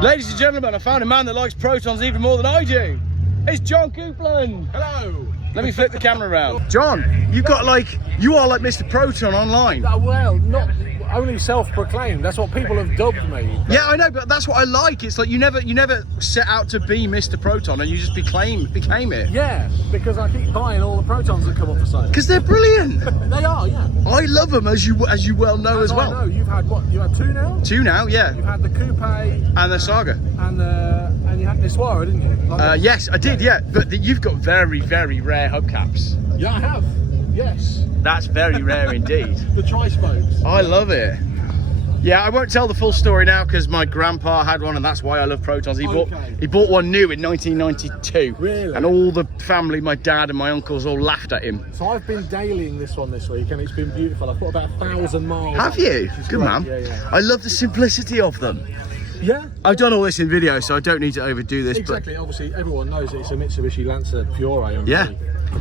Ladies and gentlemen, I found a man that likes Protons even more than I do. It's Jon Coupland. Hello. Let me flip the camera around. John, you are like Mr. Proton online. Well, not only self-proclaimed. That's what people have dubbed me. Yeah, I know, but that's what I like. It's like you never set out to be Mr. Proton, and you just became it. Yeah, because I keep buying all the Protons that come up for sale. Because they're brilliant. They are, yeah. I love them, as you well know as well. I know. You've had what? You had two now? Two now, yeah. You've had the Coupe and the Saga. And you had the Suara, didn't you? Like yes, I did, yeah. But you've got very, very rare hubcaps. Yeah, I have. Yes. That's very rare indeed. The tri-spokes. I love it. Yeah, I won't tell the full story now because my grandpa had one, and that's why I love Protons. He bought one new in 1992. Really? And all the family, my dad and my uncles, all laughed at him. So I've been dailying this one this week, and it's been beautiful. I've put about 1,000 miles. Have you? Good man. Yeah, yeah. I love the simplicity of them. Yeah. I've done all this in video, so I don't need to overdo this. Exactly. But obviously, everyone knows it's a Mitsubishi Lancer Fiore. Yeah.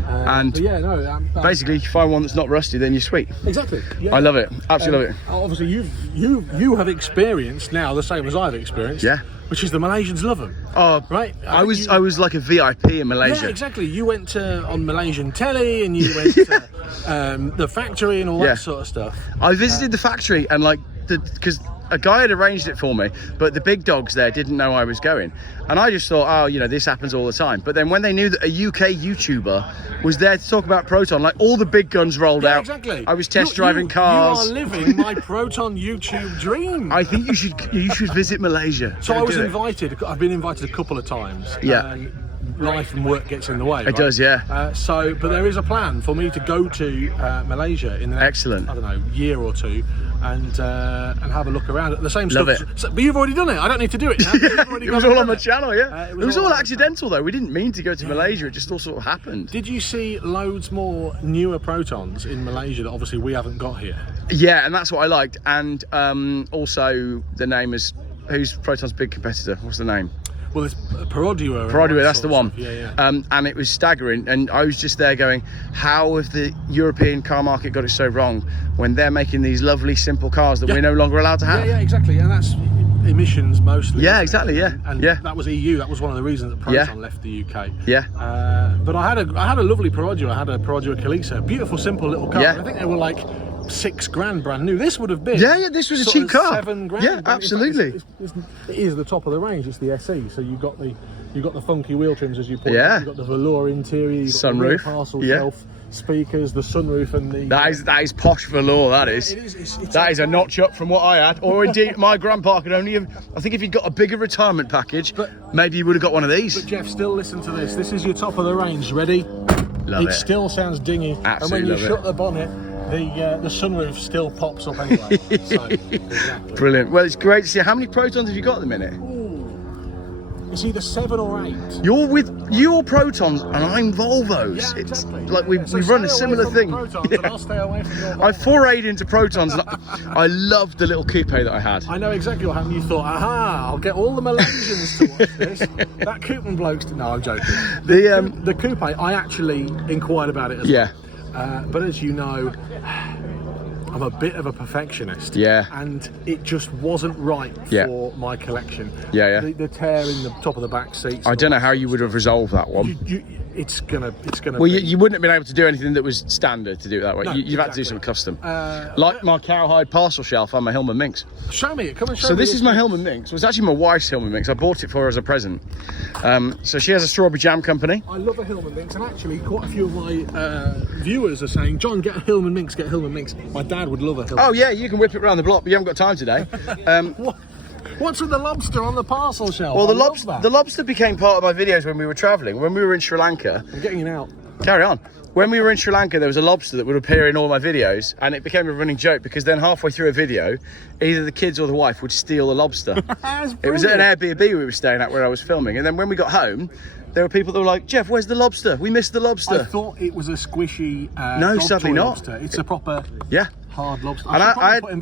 And yeah, no. basically, if you find one that's not rusty, then you're sweet. Exactly. Yeah. I love it. Absolutely love it. Obviously, you have experienced now the same as I've experienced. Yeah. Which is the Malaysians love them. Oh, right. I was like a VIP in Malaysia. Yeah, exactly. You went on Malaysian telly, and you went to the factory and all that sort of stuff. I visited the factory and because a guy had arranged it for me, but the big dogs there didn't know I was going, and I just thought, oh, this happens all the time. But then when they knew that a UK YouTuber was there to talk about Proton, like all the big guns rolled out. Exactly. I was test driving cars. You are living my Proton YouTube dream. I think you should visit Malaysia. So I was invited. I've been invited a couple of times. Yeah. Life and work gets in the way. It does, yeah. But there is a plan for me to go to Malaysia in the next, I don't know, year or two, and have a look around at the same Love stuff. But you've already done it. I don't need to do it now. It was all on my channel, yeah. It was all accidental though. We didn't mean to go to Malaysia. It just all sort of happened. Did you see loads more newer Protons in Malaysia that obviously we haven't got here? Yeah, and that's what I liked. And also the name is, who's Proton's big competitor? What's the name? Well, it's Perodua. Perodua, that's the one. Yeah. And it was staggering, and I was just there going, how have the European car market got it so wrong when they're making these lovely simple cars that we're no longer allowed to have? Yeah, exactly, and that's emissions mostly. Yeah, exactly. Yeah, and that was EU. That was one of the reasons that Proton left the UK. Yeah. But I had a lovely Perodua. I had a Perodua Calisa, beautiful, simple little car. Yeah. I think they were like £6,000 brand new. This would have been this was a cheap car. £7,000. Yeah, absolutely. It is the top of the range. It's the SE. So you've got the funky wheel trims, as you put it. Yeah. You've got the velour interior. You've got sunroof. the rear parcel shelf, speakers, the sunroof, and the. That is posh velour. That is. It is. That is a notch up from what I had. Or indeed, my grandpa could only have. I think if he'd got a bigger retirement package, maybe he would have got one of these. But Geoff, still listen to this. This is your top of the range. Ready? Love it. It still sounds dingy. Absolutely and when you love shut the bonnet, the sunroof still pops up anyway. So, exactly. Brilliant. Well, it's great to see. How many Protons have you got at the minute? It's either 7 or 8. You're with your Protons and I'm Volvos. Yeah, it's exactly. like we run a similar thing. And I'll stay away from your I forayed into Protons and I loved the little coupe that I had. I know exactly what happened. You thought, aha, I'll get all the Malaysians to watch this. That Coupland bloke's... No, I'm joking. The coupe, I actually inquired about it as well. But as you know, I'm a bit of a perfectionist. Yeah. And it just wasn't right for my collection. Yeah. The tear in the top of the back seats. I don't know how you would have resolved that one. It's gonna. Well, you wouldn't have been able to do anything that was standard to do it that way. No, You've had to do something custom. Like my cowhide parcel shelf on my Hillman Minx. Show me it. Come and show me. So this is my Hillman Minx. Well, it's actually my wife's Hillman Minx. I bought it for her as a present. So she has a strawberry jam company. I love a Hillman Minx, and actually quite a few of my viewers are saying, John, get a Hillman Minx, get a Hillman Minx. My dad would love a Hillman. Oh yeah, you can whip it around the block, but you haven't got time today. What's with the lobster on the parcel shelf? Well, the lobster became part of my videos when we were travelling. When we were in Sri Lanka. I'm getting it out. Carry on. When we were in Sri Lanka, there was a lobster that would appear in all my videos, and it became a running joke because then halfway through a video, either the kids or the wife would steal the lobster. It was at an Airbnb we were staying at where I was filming, and then when we got home, there were people that were like, Geoff, where's the lobster? We missed the lobster. I thought it was a squishy no, sadly not. Lobster. It's a proper hard lobster.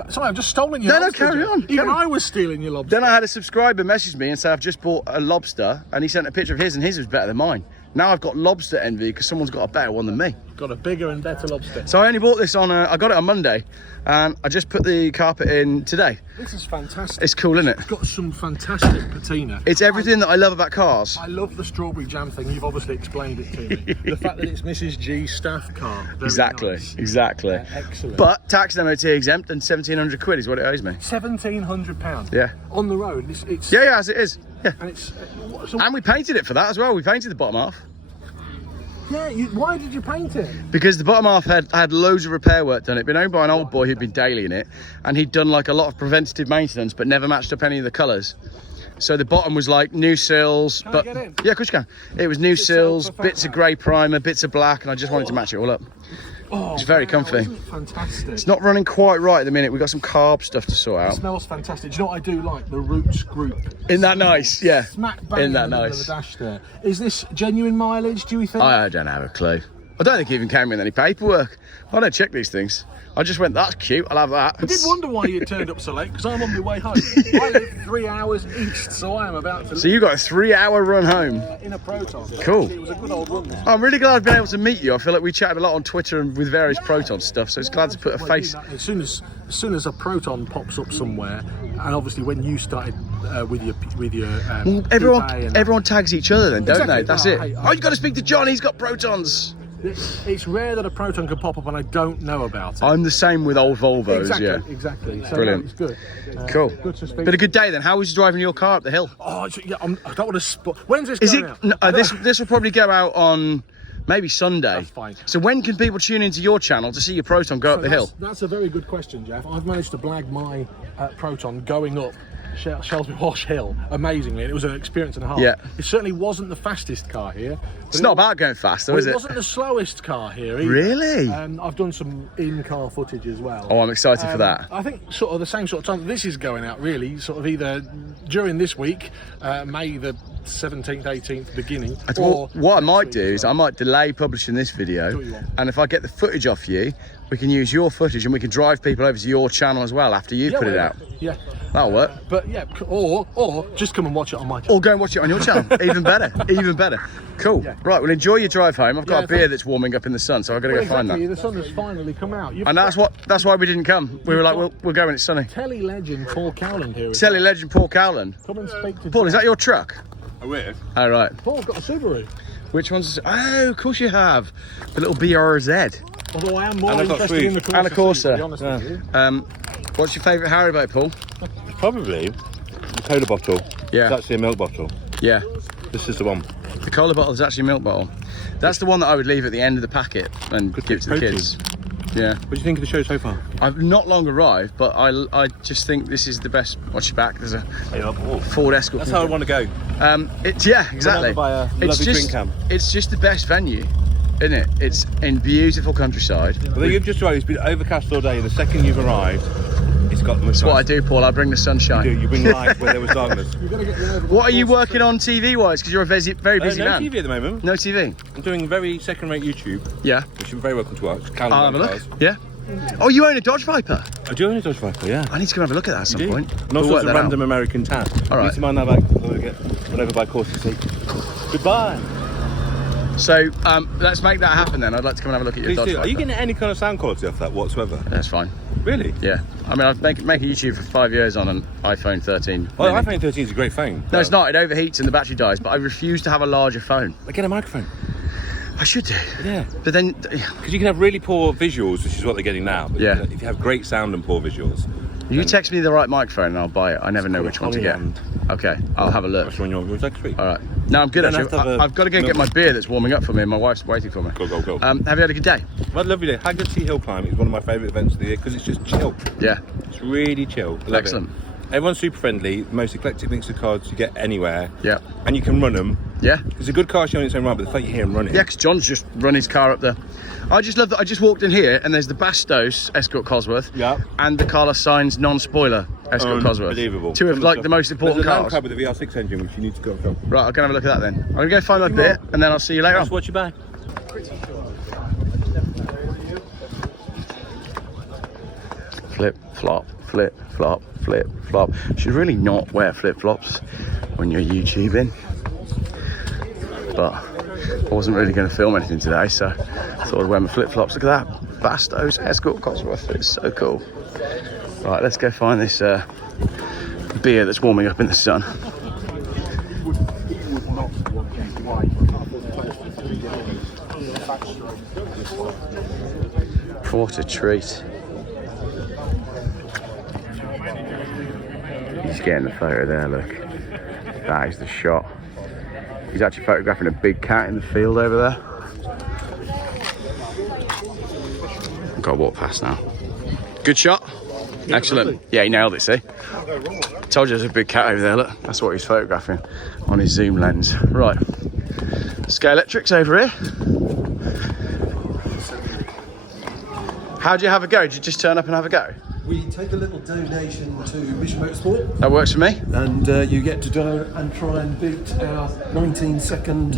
Sorry, I've just stolen your lobster. No, carry on. Even I was stealing your lobster. Then I had a subscriber message me and say, I've just bought a lobster, and he sent a picture of his, and his was better than mine. Now I've got lobster envy because someone's got a better one than me. got a bigger and better lobster. So I only bought this on, I got it on Monday, and I just put the carpet in today. This is fantastic. It's cool, isn't it? It's got some fantastic patina. It's everything that I love about cars. I love the strawberry jam thing. You've obviously explained it to me. The fact that it's Mrs. G's staff car. Very Exactly, nice. exactly. Excellent. But tax and MOT exempt, and 1,700 quid is what it owes me. £1,700. Yeah. On the road. It's Yeah, as it is. Yeah. And it's. And we painted it for that as well. We painted the bottom half. Yeah. Why did you paint it? Because the bottom half had loads of repair work done. It'd been owned by an old boy who'd been daily in it, and he'd done like a lot of preventative maintenance, but never matched up any of the colours. So the bottom was like new sills. Can I get in? Yeah, of course you can. It was new sills, bits of grey primer, bits of black, and I just wanted to match it all up. Oh, it's very comfy. Isn't it fantastic? It's not running quite right at the minute. We've got some carb stuff to sort out. It smells fantastic. Do you know what I do like? The Roots group. Isn't that nice? Yeah. Smack bang Isn't that in the middle nice? of the dash there. Is this genuine mileage, do you think? I don't have a clue. I don't think it even came with any paperwork. I don't check these things. I just went, that's cute, I'll have that. I did wonder why you turned up so late, because I'm on my way home. I live 3 hours east, so I am about to So you got a 3-hour run home. in a Proton. Cool. It was a good old run this. I'm really glad I've been able to meet you. I feel like we chatted a lot on Twitter and with various Proton stuff, so it's glad to put a face. As soon as a Proton pops up somewhere, and obviously when you started with your Everyone tags each other then, don't Exactly. they? That's it. Oh, you got to speak to John, he's got Protons. It's rare that a Proton can pop up and I don't know about it. I'm the same with old Volvos, Exactly. So Brilliant. It's good. Cool. Good to speak. Been a good day then. How was you driving your car up the hill? Oh, yeah, I don't want to spot. When's this Is going it? out? No, this will probably go out on maybe Sunday. That's fine. So when can people tune into your channel to see your Proton go up the hill? That's a very good question, Geoff. I've managed to blag my Proton going up Shelsley Walsh Hill amazingly, and it was an experience and a half. Yeah. It certainly wasn't the fastest car here. It's not about going fast, though, is It it? wasn't the slowest car here either. Really? I've done some in-car footage as well. Oh, I'm excited for that. I think sort of the same sort of time this is going out, really, sort of either during this week, May the 17th, 18th, beginning. Or what I might next do week is as I might delay publishing this video, Do what you want. and if I get the footage off you, we can use your footage and we can drive people over to your channel as well after you've put it out. Yeah. That'll work. But yeah, or just come and watch it on my channel. Or go and watch it on your channel. Even better. Even better. Cool. Yeah. Right, well, enjoy your drive home. I've got Yeah, a beer that's warming up in the sun, so I've got to go find that. The sun has finally come out. And that's why we didn't come. We were like, we'll go when it's sunny. Telly legend Paul Cowland here. Telly legend Paul Cowland. Come and speak to Paul, is that your truck? I wish. Oh, right. Paul's got a Subaru. Which one's... Oh, of course you have. The little BRZ. Although I am more And I've got interested in the Swedes. Corsa. And a Corsa. to be honest with you. What's your favourite Haribo, Paul? Probably the cola bottle. Yeah. It's actually a milk bottle. Yeah. This is the one. The cola bottle is actually a milk bottle. That's the one that I would leave at the end of the packet and give to the kids. Yeah. What do you think of the show so far? I've not long arrived, but I just think this is the best. Watch your back. There's a Ford Escort. That's how I want to go. It's exactly. By a It's lovely just drink cam. it's just the best venue, isn't it? It's in beautiful countryside. Well, you've just arrived. It's been overcast all day. The second you've arrived, it's got much. That's what I do, Paul. I bring the sunshine. You bring light where there was darkness. You've got to get me over What are you working on TV-wise? Because you're a very busy no man. TV at the moment. No TV. I'm doing very second-rate YouTube, Yeah. which you're very welcome to watch. I'll have a look. Cars. Yeah. Oh, you own a Dodge Viper? I do own a Dodge Viper, yeah. I need to go have a look at that at some You do? point. And We'll all work sorts of that out. random American tat. All right. Need to mind that back. I'm going to get run over by a Corsa seat. Goodbye. So let's make that happen then. I'd like to come and have a look at your Please Dodge do. Viper. Are you getting any kind of sound quality off that whatsoever? That's fine. Really? Yeah. I mean, I've make a YouTube for 5 years on an iPhone 13. Well, mini. iPhone 13 is a great phone. No, it's not. It overheats and the battery dies, but I refuse to have a larger phone. Get a microphone. I should do. Yeah. But then, Because you can have really poor visuals, which is what they're getting now. But Yeah. if you have great sound and poor visuals, you text me the right microphone and I'll buy it. I never know which one to get. Hollyland. Okay, I'll have a look. that's on your would you like a sweet? All right. No, I'm good You don't actually. have to have a I've got to go get my beer that's warming up for me and my wife's waiting for me. Go. Have you had a good day? Well, lovely day. Hagerty Hill Climb is one of my favourite events of the year because it's just chill. Yeah. It's really chill. Love Excellent. It. Everyone's super friendly. The most eclectic mix of cars you get anywhere. Yeah. And you can run them. Yeah. It's a good car show in its own right, but the fact you hear them running. Yeah, because John's just run his car up there. I just love that. I just walked in here and there's the Bastos Escort Cosworth. Yeah. And the Carlos Sainz non-spoiler Escort Cosworth. Unbelievable. Two of like the most important There's a Land cars. Cab with a VR6 engine, which you need to go film. Right, I'm gonna have a look at that then. I'm gonna go find my bit and then I'll see you later Let's on. watch your back. Flip, flop, flip, flop, flip, flop. Should really not wear flip flops when you're YouTubing. But I wasn't really going to film anything today, so I thought I'd wear my flip-flops. Look at that, Bastos Escort Cosworth. It's so cool. Right, let's go find this beer that's warming up in the sun. What a treat. He's getting the photo there, look. That is the shot. He's actually photographing a big cat in the field over there. I've got to walk past now. Good shot. Excellent. Yeah, he nailed it, see? Told you there's a big cat over there, look. That's what he's photographing on his zoom lens. Right. Scale Electrics over here. How do you have a go? Do you just turn up and have a go? We take a little donation to Mission Motorsport. That works for me. And you get to go and try and beat our 19 second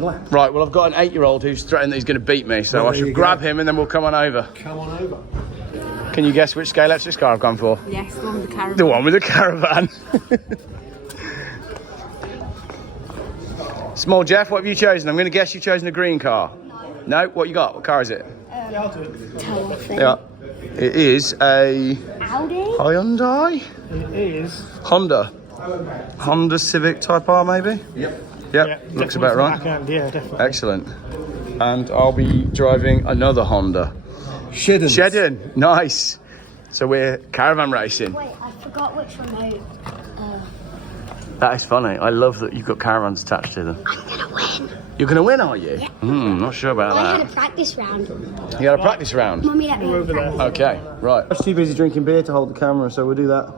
lap. Right, well, I've got an 8-year-old who's threatened that he's going to beat me, so I should grab him and then we'll come on over. Come on over. Can you guess which Scale Electrics car I've gone for? Yes, the one with the caravan. The one with the caravan. Small Geoff, what have you chosen? I'm going to guess you've chosen a green car. No? What you got? What car is it? Yeah. It is a Audi? Hyundai? It is. Honda Civic Type R, maybe? Yep. Yep, looks about right. Yeah, definitely. Excellent. And I'll be driving another Honda. Shedden, nice. So we're caravan racing. Wait, I forgot which remote. That is funny. I love that you've got caravans attached to them. I'm gonna win. You're going to win, are you? Yeah. Not sure about I that. had a practice round. You had a practice round? Mummy let me have a practice. Okay, right. I was too busy drinking beer to hold the camera, so we'll do that.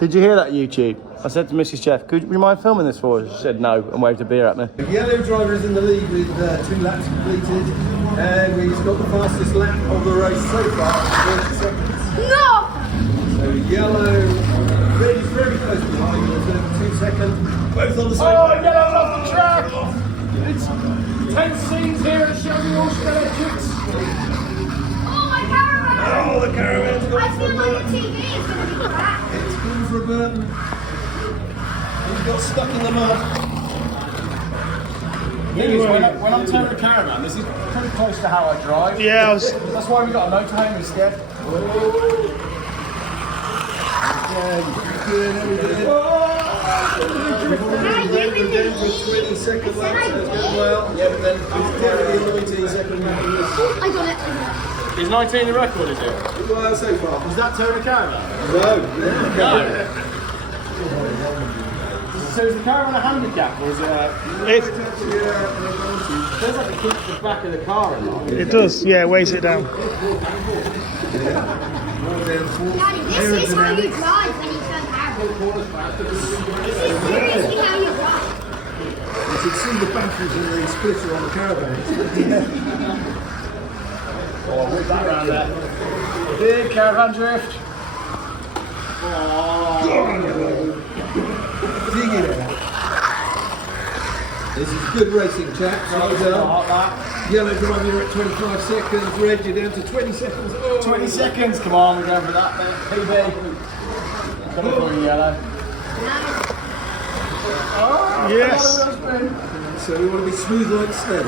Did you hear that, YouTube? I said to Mrs. Geoff, could you mind filming this for us? She said no and waved a beer at me. The yellow driver is in the lead with 2 laps completed. And we've got the fastest lap of the race so far, 30 seconds. No! So yellow, red is very close behind with 2 seconds. Both on the same lap. Yellow's off the track! It's 10 scenes here at Shelsley Austin Electrics. Oh, my caravan! Oh, the caravan's got I feel like the TV is going to be cracked. It's good for a burden. He's got stuck in the mud. When I'm turning the caravan, this is pretty close to how I drive. Yeah, That's why we got a motorhome instead. Again for 20 second lap, so it's going well. Yeah, but then he's definitely 19 second lap in this. I got it. Is 19 the record, is it? Well, so far. Is that turning the caravan? No. So is the caravan a handicap or is it It feels like it keeps the back of the car in line. it does, yeah, weighs it down. Daddy, this is how you drive when you turn caravan. This is seriously how you drive. You should see the batteries in the splitter on the caravan. Oh, whip that around there. Big caravan drift. Dig it out. This is good racing, chaps. Yellow driving, you're at 25 seconds. Red, you're down to 20 seconds. Oh. 20 seconds, come on, we're going for that bit. PB. Coming for you, yellow. Oh, Yes. So we want to be smooth like snow.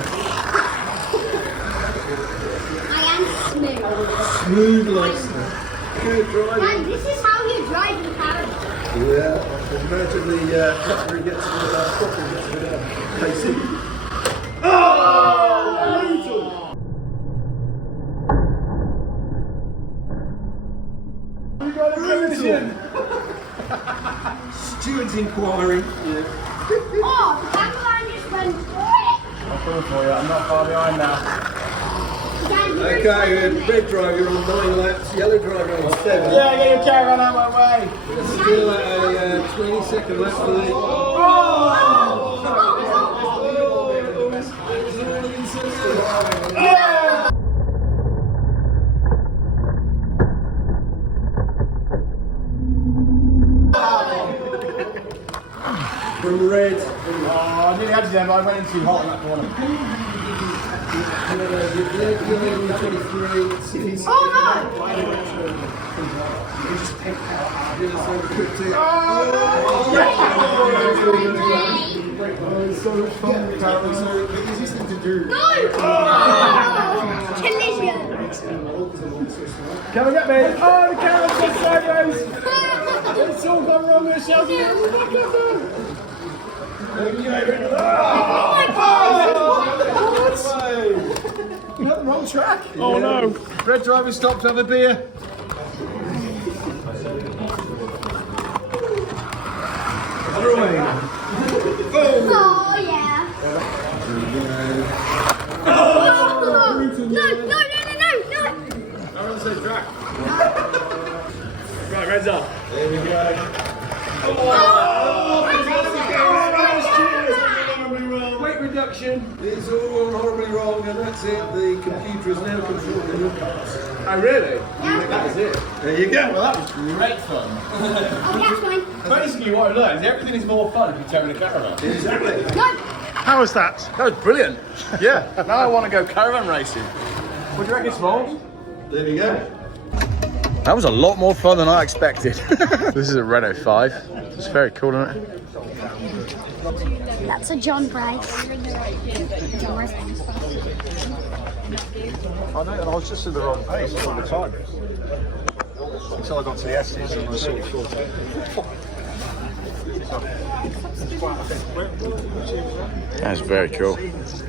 I am smooth. Smooth like snow. Good driving. Dad, this is how you drive the caravan. Yeah, imagine the customer gets a bit of that stop and gets a bit of pacing. You got a collision. Steward's inquiry. Oh, the caravan just went quick. I'm coming for you, I'm not far behind now. Dad, you Okay, red driver on 9 laps, yellow driver on 7. Yeah, get your caravan out of my way. Still at a 20 second lap for the from red. Oh, I nearly had you there, but I went in too hot in that corner. Oh, no! caravan, so the easiest thing to do. No! Collision! Come and get me! Oh, the caravan's gone sideways! It's all gone wrong with Shelsley. Oh my God! You're on the wrong track. Oh no! Red driver stopped to have a beer. Oh yeah! Oh, no! I'm on the same track. Right, red's up. There we go. Weight reduction. It's all gone horribly wrong, and that's it. The computer is now controlling your cars. Oh really? That is it. There you go. Well, that was great fun. Oh, that's fine. Basically, what I learned is everything is more fun if you tow in a caravan. Exactly. No! How was that? That was brilliant. Yeah. Now I want to go caravan racing. What do you reckon, Smalls? There we go. That was a lot more fun than I expected. This is a Renault 5. It's very cool, isn't it? That's a John Price. John Price. I know, and I was just in the wrong place all the time. Until I got to the S's and I saw the 14. That's very cool.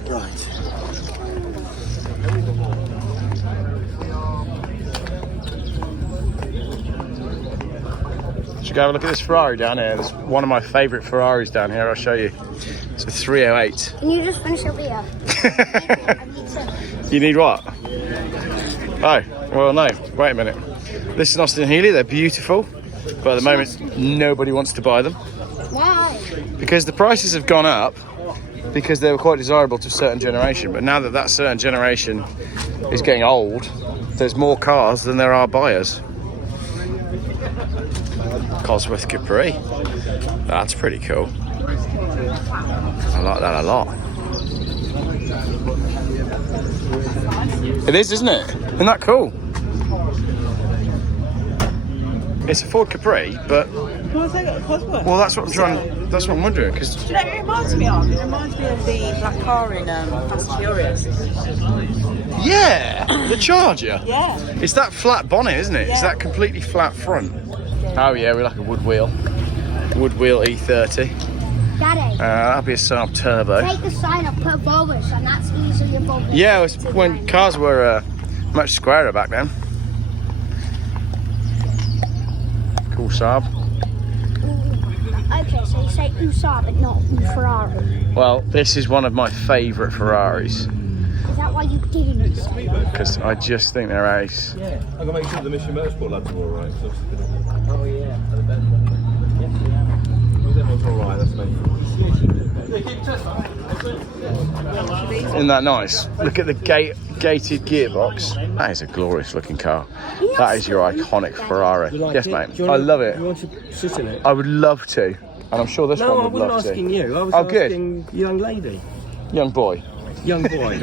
Right. Should we go have a look at this Ferrari down here? It's one of my favourite Ferraris down here. I'll show you. It's a 308. Can you just finish your beer? I need some. You need what? Oh, well, no. Wait a minute. This is Austin Healey. They're beautiful, but at the moment, nobody wants to buy them Why? because the prices have gone up because they were quite desirable to a certain generation. But now that that certain generation is getting old, there's more cars than there are buyers. Cosworth Capri. That's pretty cool. I like that a lot. It is, isn't it? Isn't that cool? It's a Ford Capri, but Was it Cosworth? well, that's what I'm trying. That's what I'm wondering because Do you know what it reminds me of? It reminds me of the black car in Fast and Furious. yeah, the Charger. Yeah. It's that flat bonnet, isn't it? It's Yeah. that completely flat front. Oh yeah, we like a wood wheel. Wood wheel E30. Daddy, That'll be a Saab Turbo. take the sign off, put Volvo, and that's easily a Volvo. Yeah, it was when cars were much squarer back then. Cool Saab. Okay, so you say USA, but not Ferrari. Well, this is one of my favourite Ferraris Is that why you didn't say that? because I just think they're ace. I'm going to make sure the Mission Motorsport lads are all right. So Oh, yeah. that one's all right, that's me. Isn't that nice? Look at the gated gearbox. That is a glorious looking car. That is your iconic Ferrari. Yes, mate. I love it. You want to sit in it? I would love to, and I'm sure this No, I one would wasn't love asking to. you. I was Oh, good. asking young lady. Young boy. Young boy.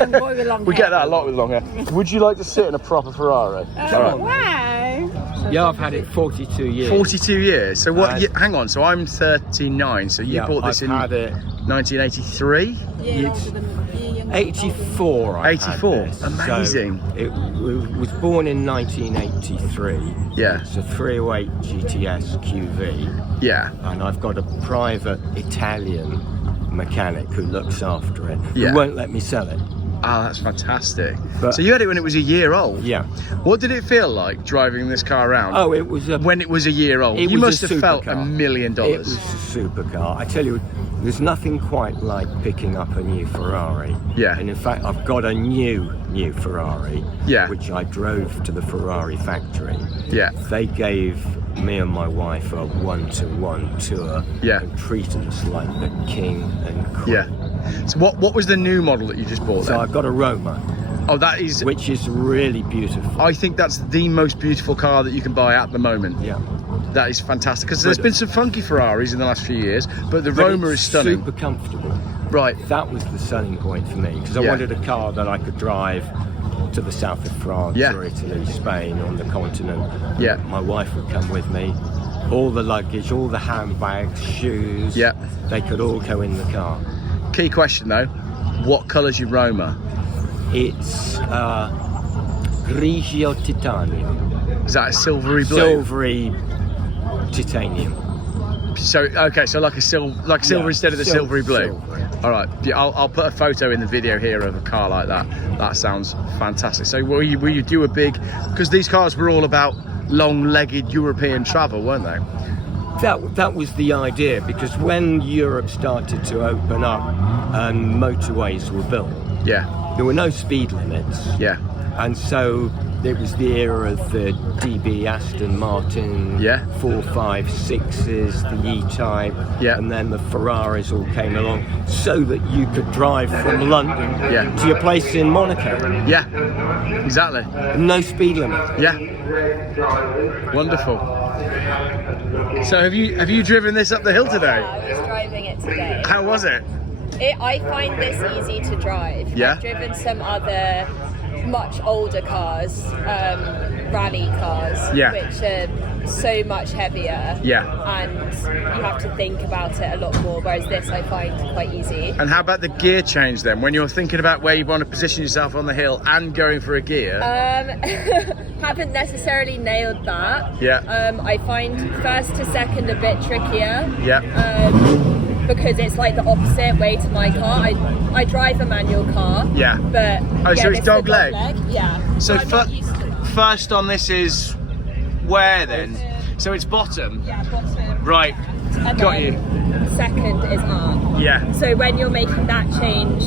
We get that a lot with long hair. Would you like to sit in a proper Ferrari? All right. Wow. Yeah, I've had it 42 years. 42 years. So what? Uh, Hang on. So I'm 39. So you bought this I've in had it 1983. Yeah, older than year younger. 84. I 84. Had this. Amazing. So it was born in 1983. Yeah. It's a 308 GTS QV, Yeah. and I've got a private Italian mechanic who looks after it. Yeah. Who won't let me sell it. Oh, that's fantastic. But- So you had it when it was a year old. Yeah. What did it feel like driving this car around? Oh, it was a. When it was a year old, It you was must a have felt supercar. $1 million. It was a supercar. I tell you, there's nothing quite like picking up a new Ferrari. Yeah. And in fact, I've got a new Ferrari. Yeah. Which I drove to the Ferrari factory. Yeah. They gave me and my wife a one-to-one tour. Yeah. And treated us like the king and queen. Yeah. So what was the new model that you just bought So then? I've got a Roma, Oh, that is. which is really beautiful. I think that's the most beautiful car that you can buy at the moment. Yeah. That is fantastic because there's been some funky Ferraris in the last few years, but the But Roma it's is stunning. Super comfortable. Right. That was the selling point for me because I Yeah. wanted a car that I could drive to the south of France Yeah. or Italy, Spain, on the continent. Yeah. My wife would come with me. All the luggage, all the handbags, shoes. Yeah. They could all go in the car. Key question though, what colour's your Roma? It's Grigio Titanium. Is that a silvery blue? Silvery titanium. So okay, so like silver instead of the silvery blue. Silver. All right, yeah, I'll put a photo in the video here of a car like that. That sounds fantastic. So will you do a big? Because these cars were all about long-legged European travel, weren't they? That was the idea, because when Europe started to open up and motorways were built, there were no speed limits. Yeah. And so it was the era of the DB Aston Martin 456s, the E-Type, and then the Ferraris all came along, so that you could drive from London to your place in Monaco. Yeah, exactly. No speed limit. Yeah. Wonderful. So have you driven this up the hill today? Yeah, I was driving it today. How was it? I find this easy to drive. Yeah. I've driven some other much older cars, rally cars, which are so much heavier. Yeah. And you have to think about it a lot more, whereas this I find quite easy. And how about the gear change then? When you're thinking about where you want to position yourself on the hill and going for a gear? Haven't necessarily nailed that. Yeah. I find first to second a bit trickier. Yeah. Because it's like the opposite way to my car. I drive a manual car. Yeah. But so it's dog leg? Yeah. So I'm not used to it. first on this is where then? So it's bottom? Yeah, bottom. Right. And Got then you. Second is up. Yeah. So when you're making that change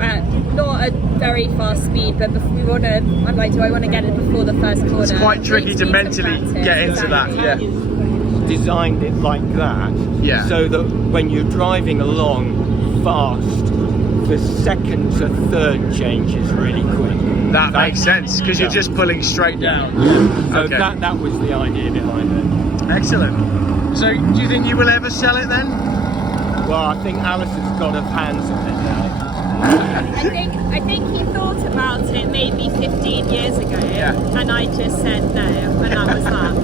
at not a very fast speed, but we want to, I'm like, do I want to get it before the first corner? It's quite tricky to mentally get into that. Yeah. Designed it like that, so that when you're driving along fast, the second to third change is really quick. That makes sense, because you're just pulling straight down. So Okay. that was the idea behind it. Excellent. So do you think you will ever sell it then? Well, I think Alice has got her hands on it now. I think he thought about it maybe 15 years ago, and I just said no, and that was that.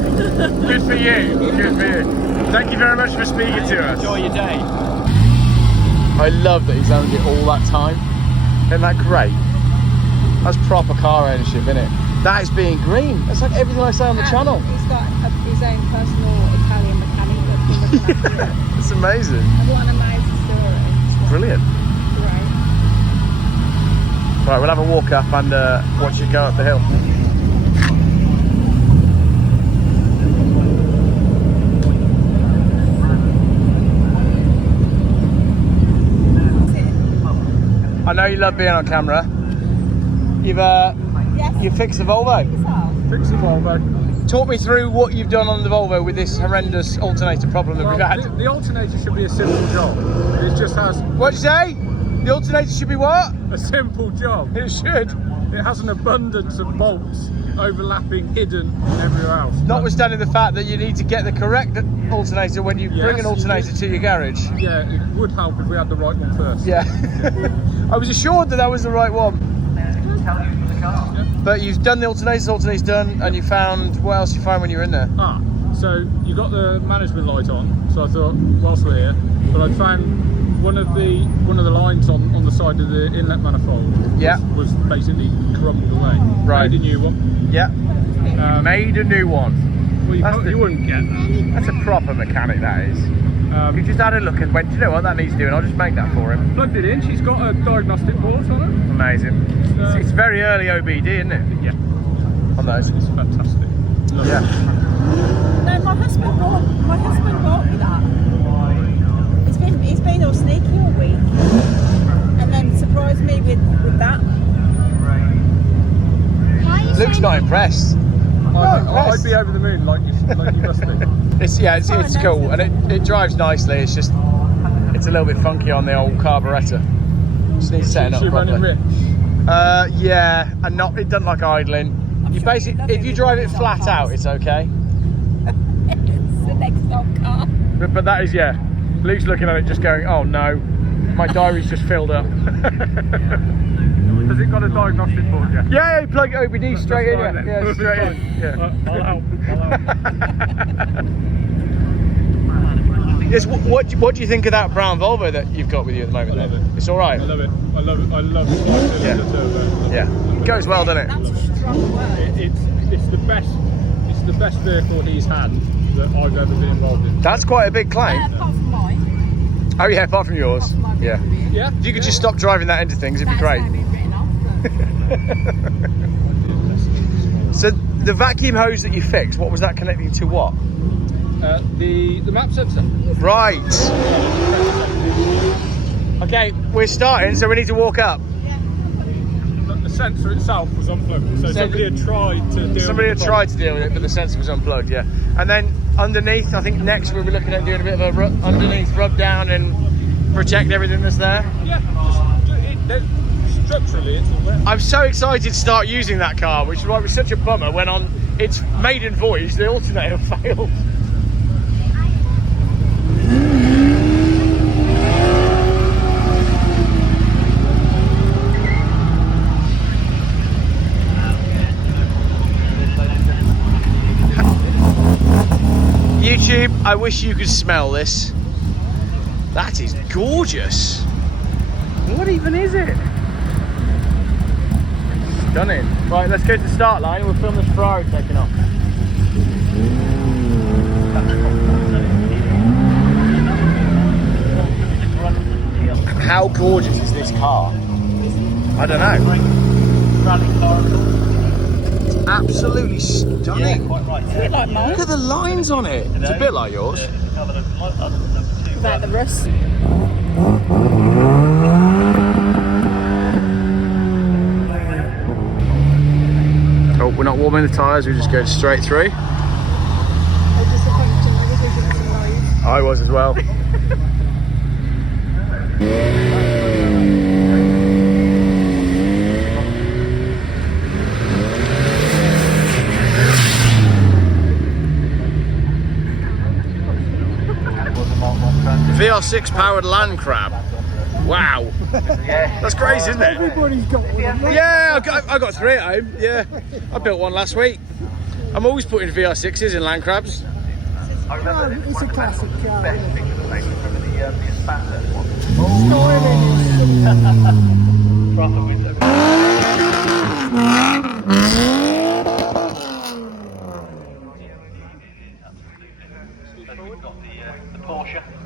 Good for you. Good for you. Thank you very much for speaking to us. Enjoy your day. I love that he's owned it all that time. Isn't that great? That's proper car ownership, isn't it? That is being green. That's like everything I say on the channel. He's got his own personal Italian mechanic that's been looking after it. It's amazing. I want to know the story. Brilliant. Right, we'll have a walk up and watch it go up the hill. I know you love being on camera. You've fixed the Volvo. Fix the Volvo. Talk me through what you've done on the Volvo with this horrendous alternator problem that we've had. The alternator should be a simple job. It just has... What'd you say? The alternator should be what? A simple job. It should. It has an abundance of bolts overlapping, hidden everywhere else. Notwithstanding the fact that you need to get the correct alternator when you bring an alternator to your garage. Yeah, it would help if we had the right one first. Yeah. I was assured that was the right one. Yeah. But you've done the alternator's done, and you found, what else you find when you were in there? So you got the management light on, so I thought, whilst we're here, but I found one of the lines on the side of the inlet manifold was basically crumbled away. Right. Made a new one. Yeah. Made a new one. Well, you wouldn't get that. That's a proper mechanic, that is. You just had a look and went, do you know what that needs doing? I'll just make that for him. Plugged it in. She's got a diagnostic board on it. Amazing. It's very early OBD, isn't it? Yeah. On those. It's fantastic. Yeah. No, my husband bought me that. He's been all sneaky all week, and then surprised me with that. Luke's not impressed. I'd be over the moon like you must be. It's cool, and it drives nicely. It's just it's a little bit funky on the old carburettor. Just needs setting up properly. Running rich. Yeah, and it doesn't like idling. You basically, if you drive it flat out, it's okay. It's the next top car. But that is, Luke's looking at it just going, oh no, my diary's just filled up. Has it got a diagnostic board yet? Yeah, you plug OBD straight in. Fine, Yeah, straight in. Yeah. I'll help. Yes. What do you think of that brown Volvo that you've got with you at the moment? I love it. It's all right. I love it. I love it. I love it. Yeah. Yeah. Goes well, doesn't it? That's a strong word. It's the best. It's the best vehicle he's had that I've ever been involved in. That's quite a big claim. Apart from mine. Oh yeah, apart from yours. Apart from mine Yeah. being Yeah. If you could just stop driving that into things, it'd be great. That's now being written off. So the vacuum hose that you fixed, what was that connecting to what? The map sensor. Right. Okay, we're starting, so we need to walk up. The sensor itself was unplugged, so somebody had tried to deal Somebody with had tried to deal with it, but the sensor was unplugged, yeah. And then underneath, I think next we'll be looking at doing a bit of a underneath rub down and protect everything that's there. Yeah, structurally it's all there. I'm so excited to start using that car, which is why it was such a bummer when on its maiden voyage the alternator failed. YouTube, I wish you could smell this. That is gorgeous. What even is it? Stunning. Right, let's go to the start line. We'll film this Ferrari taking off. How gorgeous is this car? I don't know. It's absolutely stunning. It's a bit like mine. Look at the lines on it. It's a bit like yours. About the rust. Oh, we're not warming the tyres, we're just going straight through. I was as well. VR6 powered land crab. Wow. That's crazy, isn't it? Everybody's got one. Yeah, I got 3 at home. Yeah, I built one last week. I'm always putting VR6s in land crabs. It's a classic car.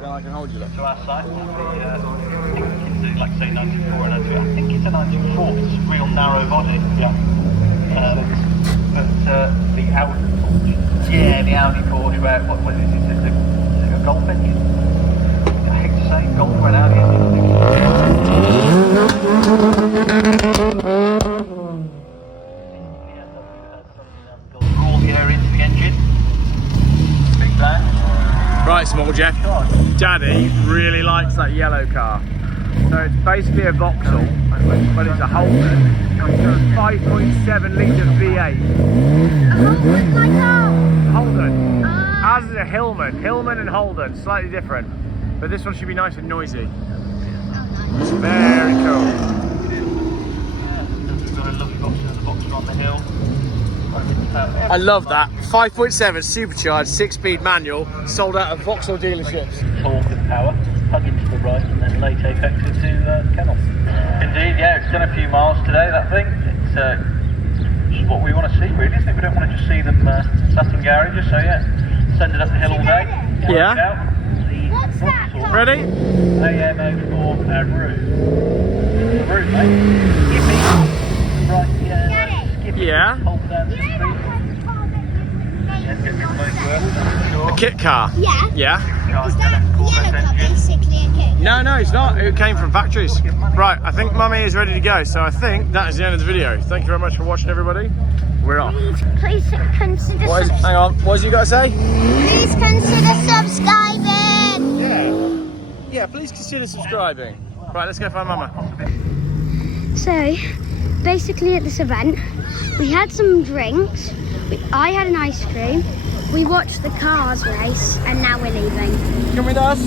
I can hold you. Look. To our site, like I say, 94 and 92. I think it's a 94. It's a real narrow body. Yeah. But the Audi Porsche. Yeah, the Audi Porsche. Where what is it? Is it a Golf engine? I hate to say Golf or an Audi engine. All the air into the engine. Big bang. Right, small Geoff. Daddy really likes that yellow car. So it's basically a Vauxhall, but it's a Holden. It's a 5.7 litre V8. Holden. Ours is a Hillman. Hillman and Holden, slightly different. But this one should be nice and noisy. Very cool. We've got a lovely Vauxhall on the hill. I love that. 5.7 supercharged 6-speed manual sold out of Vauxhall dealerships. Torque and power, plug into the right and then late apex into kennel. Indeed, yeah, it's done a few miles today, that thing. It's just what we want to see, really, isn't it? We don't want to just see them sat in garages, so yeah, send it up the hill all day. Yeah. What's that? Ready? AMO4 and route. The route, mate. Skippy. Right, yeah. Skippy. Yeah. Hold down the speed. A kit car. Yeah. Yeah. Is that yellow car basically a kit? No, it's not. It came from factories. Right, I think Mummy is ready to go. So I think that is the end of the video. Thank you very much for watching, everybody. We're off. Please consider Hang on. What has you got to say? Please consider subscribing. Yeah, please consider subscribing. Right, let's go find Mama. So, basically at this event, we had some drinks. I had an ice cream. We watched the cars race, and now we're leaving. Come with us.